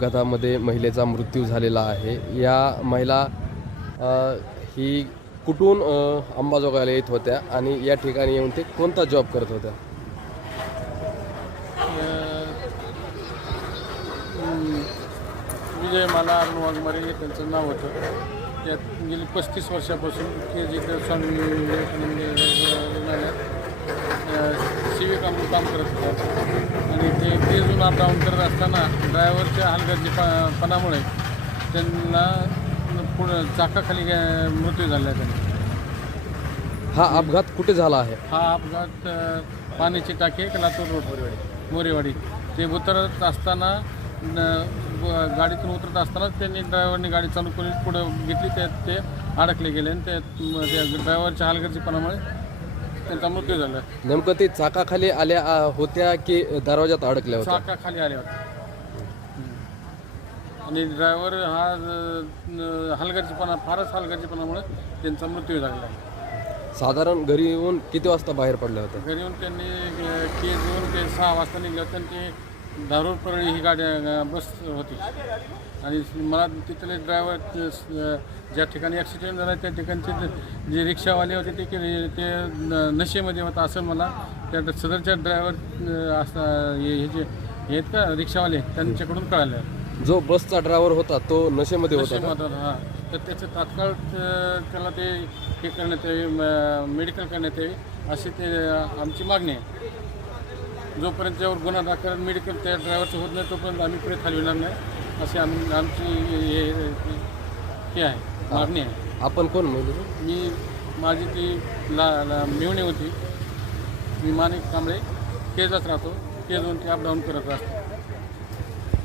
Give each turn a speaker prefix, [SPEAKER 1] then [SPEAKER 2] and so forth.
[SPEAKER 1] अपघातामध्ये महिलेचा मृत्यू झालेला आहे. या महिला ही कुठून अंबाजोगाईला येत होत्या आणि या ठिकाणी येऊन ते कोणता जॉब करत होत्या?
[SPEAKER 2] विजय मला अरुण वाघमारे हे त्यांचं नाव होतं. त्यात गेली पस्तीस वर्षापासून के जिथे स्वामी विवेकानंद काम करत होतात आणि ते तेजून अप डाऊन करत असताना ड्रायव्हरच्या हलगर्जीपणामुळे त्यांना पुढं चाकाखाली गे- मृत्यू झाला आहे त्यांचा.
[SPEAKER 1] हा अपघात कुठे झाला आहे?
[SPEAKER 2] हा अपघात अ, पाण्याची टाकी आहे लातूर रोड. मोरेवाडी. मोरेवाडी ते उतरत असताना न, ब- गाडीतून उतरत असताना त्यांनी ड्रायव्हरने गाडी चालू करून पुढं घेतली. त्यात ते अडकले गेले आणि त्यात ड्रायव्हरच्या हलगर्जीपणामुळे त्यांचा मृत्यू झाला.
[SPEAKER 1] नेमकं ते चाकाखाली आल्या होत्या की दरवाजात अडकल्या होत्या?
[SPEAKER 2] चाका खाली आले होते हम्म. आणि ड्रायव्हर हा अ, हलगर्जीपणा फारच हलगर्जीपणामुळे त्यांचा मृत्यू झालेला आहे.
[SPEAKER 1] साधारण घरी येऊन किती वाजता बाहेर पडल्या होत्या?
[SPEAKER 2] घरी येऊन त्यांनी अ, केज येऊन ते सहा वाजता निघले होते आणि ते दारूर परळी ही गाडी बस होती. आणि मला तिथले ड्रायव्हर ज्या ठिकाणी ॲक्सिडेंट झाला त्या ठिकाणचे जे- जे रिक्षावाले होते ते के- ते नशेमध्ये होता असं मला त्या सदरच्या ड्रायव्हर असं हे हे जे आहेत का रिक्षावाले त्यांच्याकडून कळालं.
[SPEAKER 1] जो बसचा ड्रायव्हर होता तो नशेमध्ये होता
[SPEAKER 2] हां. तर त्याचं तात्काळ त्याला ते हे करण्यात यावे मेडिकल करण्यात यावे अशी ते आमची मागणी आहे. जोपर्यंत त्यावर गुन्हा दाखल मेडिकल त्या ड्रायव्हरचं होत नाही तोपर्यंत आम्ही पुढे हलविणार नाही. अशी आम आमची हे हे आहे मागणी आहे.
[SPEAKER 1] आपण कोण म्हणजे
[SPEAKER 2] मी माझी ती ला ला मिळवणी होती. मी माणिक कांबळे केजात राहतो. केजवरून ते अपडाऊन करत असतो